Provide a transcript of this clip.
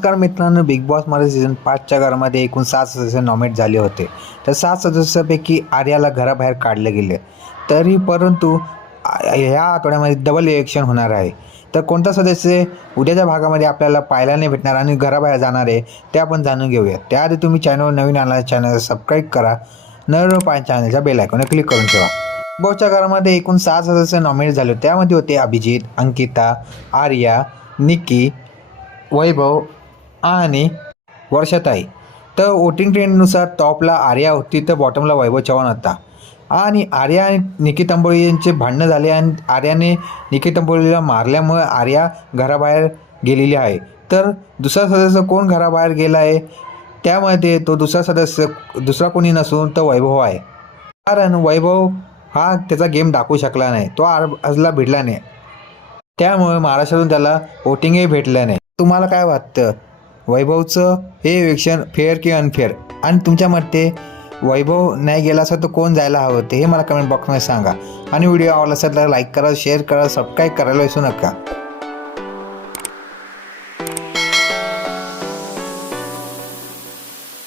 नमस्कार मित्रांनो, big boss मध्ये सीझन 5च्या घरामध्ये एकूण 7 सदस्य नॉमिनेट झाले होते. तर 7 सदस्यांपैकी आर्याला घराबाहेर काढले गेले. तरी परंतु ह्या आठवड्यामध्ये डबल इलेक्शन होणार आहे. तर कोणता सदस्य उद्याच्या भागामध्ये आपल्याला पाहायला नाही भेटणार आणि घराबाहेर जाणार आहे ते आपण जाणून घेऊया. त्याआधी तुम्ही चॅनलवर नवीन आला चॅनल सबस्क्राईब करा. चॅनलच्या बेल आयकॉनवर क्लिक करून ठेवा. बॉसच्या घरामध्ये एकूण 7 सदस्य नॉमिनेट झाले. त्यामध्ये होते अभिजित, अंकिता, आर्या, निकी, वैभव आणि वर्षाताई. तर वोटिंग ट्रेंडनुसार टॉपला आर्या होती तर बॉटमला वैभव चव्हाण होता. आणि आर्या आणि निकी तंबोळी यांचे भांडणं झाले आणि आर्याने निकी तंबोळीला मारल्यामुळे आर्या घराबाहेर गेलेली आहे. तर दुसरा सदस्य कोण घराबाहेर गेला आहे त्यामध्ये तो दुसरा सदस्य दुसरा कोणी नसून तो वैभव आहे. कारण वैभव हा त्याचा गेम दाखवू शकला नाही, तो आजला भिडला नाही, त्यामुळे महाराष्ट्रातून त्याला वोटिंगही भेटलं नाही. तुम्हाला काय वाटतं, वैभवचं हे इलेक्शन फेअर की अनफेअर? आणि तुमच्या मते वैभव नाही गेला असं तर कोण जायला हवं ते हे मला कमेंट बॉक्समध्ये सांगा. आणि व्हिडिओ आवडला असेल तर लाईक करा, शेअर करा, सबस्क्राईब करायला विसरू नका.